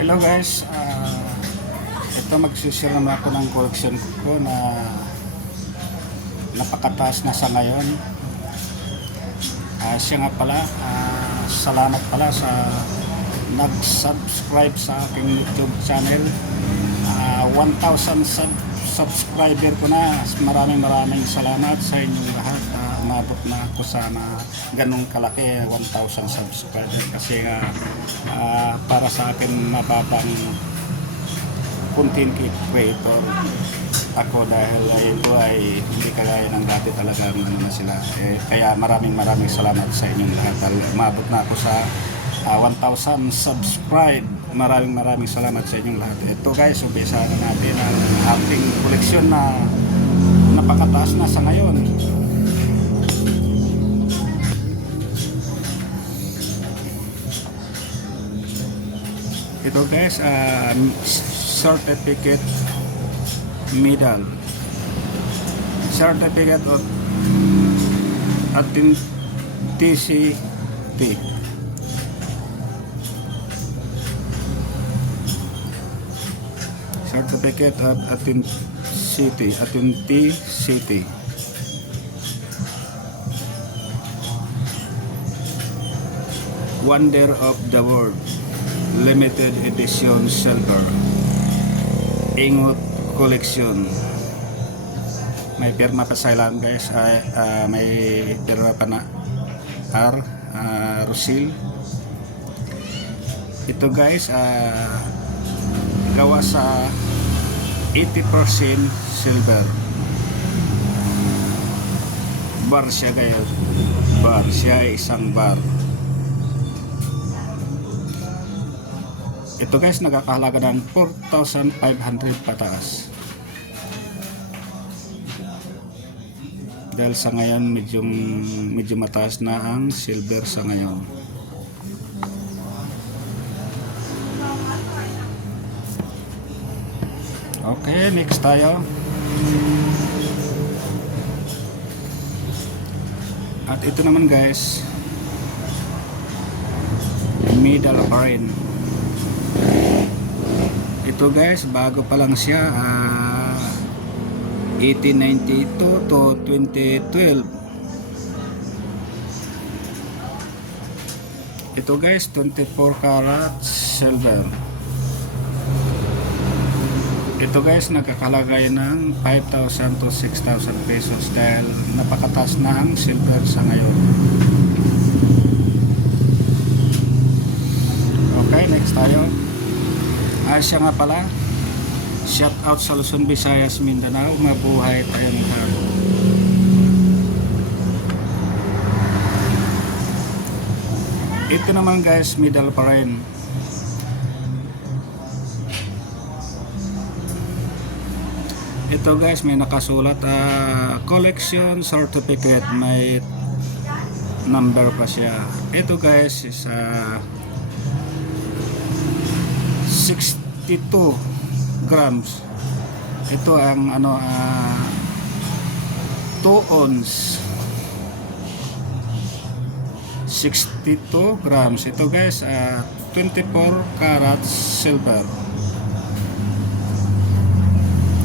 Hello guys, ito magsishare naman ako ng collection ko na napakataas na sa ngayon. Siya nga pala, salamat pala sa nag-subscribe sa aking YouTube channel. 1,000 subscriber ko na. Maraming salamat sa inyong lahat. Umabot na ako sa ganong kalaki, 1,000 subscriber, kasi para sa akin mababang content creator ako, dahil ito ay hindi kagaya ng dati, talagang ano na sila. Kaya maraming salamat sa inyong lahat. Umabot na ako sa 1,000 subscribe. Maraming salamat sa inyong lahat. Ito guys, umpisa na natin ang ating koleksyon na napakataas na sa ngayon. Ito guys, certificate medal, certificate of authenticity. Certificate of authenticity. Wonder of the World, limited edition, silver, ingot collection. May pirma pa sa ilan guys, may pirma pa na Rosil. Ito guys, gawa sa 80% silver. Bar siya guys, bar siya, isang bar. Ito guys, nagkakahalaga ng 4,500 pataas. Dahil sa ngayon medyo mataas na ang silver sa ngayon. Okay, next tayo. At ito naman guys, medal pa rin. Ito guys, bago pa lang siya, 1892 to 2012. Ito guys, 24 karat silver. Ito guys, nagkakalagay ng 5,000 to 6,000 pesos dahil napakataas na ang silver sa ngayon. Okay, next tayo. Siya nga pala, shout out sa Luzon, Visayas, Mindanao. Mabuhay tayong lahat. Ito naman guys, medal pa rin. Ito guys, may nakasulat collection certificate, may number pa siya. Ito guys is 62 grams. Ito ang 2 ounce, 62 grams. Ito guys, 24 karat silver,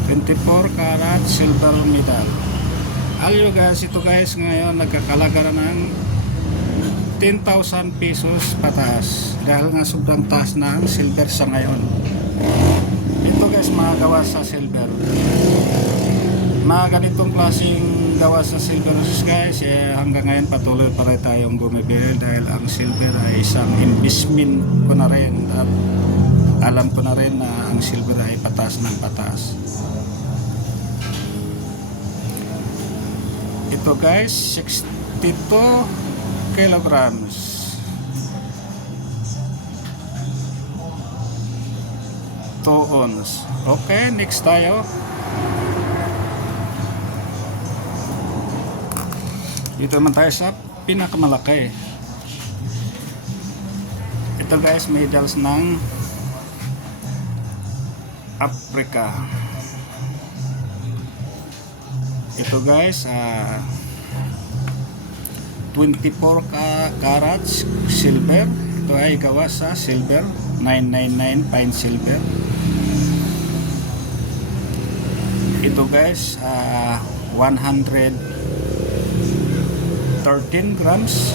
24 karat silver medal. Alyo guys, ito guys ngayon nagkakalaga ng 10,000 pesos pataas dahil nga sobrang taas na ang silver sa ngayon. Ito guys, mga gawa sa silver, mga ganitong klaseng gawa sa silver guys, hanggang ngayon patuloy pa rin tayong bumibili dahil ang silver ay isang investment ko na rin, at alam ko na rin na ang silver ay pataas ng pataas. Ito guys, 62 kilograms. Ounce. Okay, next tayo. Dito naman tayo sa pinakamalaki. Ito guys, medals ng Africa. Ito guys, 24 carats silver. Ito ay gawa sa silver. 999 fine silver. Ito guys, 113 grams.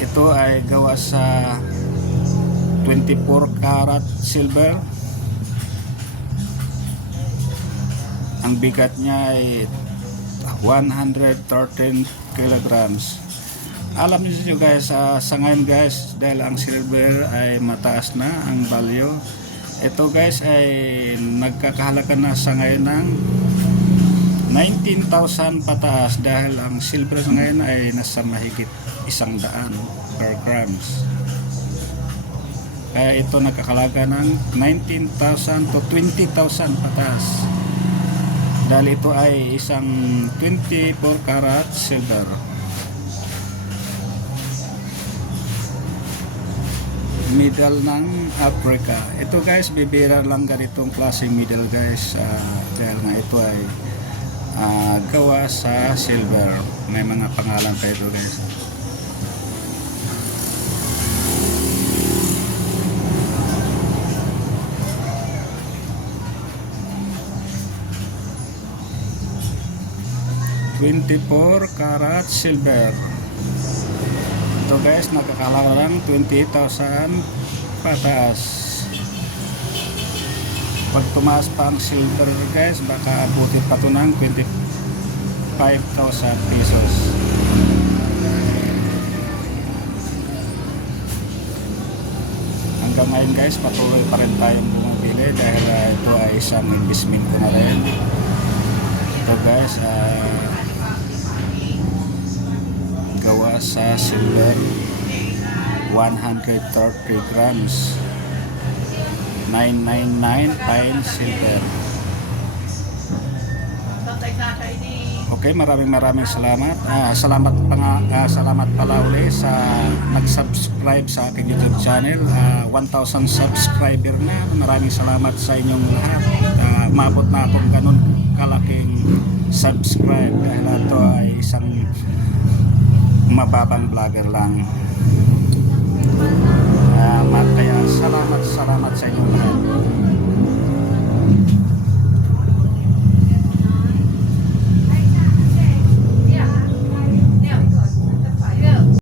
Ito ay gawa sa 24 karat silver. Ang bigat niya ay 113 kilograms. Alam niyo guys, sa ngayon guys, dahil ang silver ay mataas na ang value, ito guys ay nagkakahalaga na sa ngayon ng 19,000 pataas, dahil ang silver sa ngayon ay nasa mahigit 100 per grams. Kaya ito nagkakahalaga ng 19,000 to 20,000 pataas, dahil ito ay isang 24 karat silver. Medal ng Africa. Ito guys, bibira lang ganitong klaseng medal guys, dahil nga ito ay gawa sa silver. May mga pangalan pa ito guys. "24 karat silver." Ito guys, nakakalaga lang 20,000 pataas. Pag tumaas pa ang silver guys, baka abuti pa ito ng 25,000 pesos. Hanggang ngayon guys, patuloy pa rin tayong bumibili, dahil ito ay isang investment ko na rin. Ito guys, gawa sa silver, 130 grams, 999 fine silver. Okay, maraming salamat. Salamat pala uli sa nag-subscribe sa aking YouTube channel. 1,000 subscriber na. Maraming salamat sa inyong lahat. Mabot na akong ganun kalaking subscribe, dahil ito ay isang mababang vlogger lang. Kaya salamat sa inyong lahat.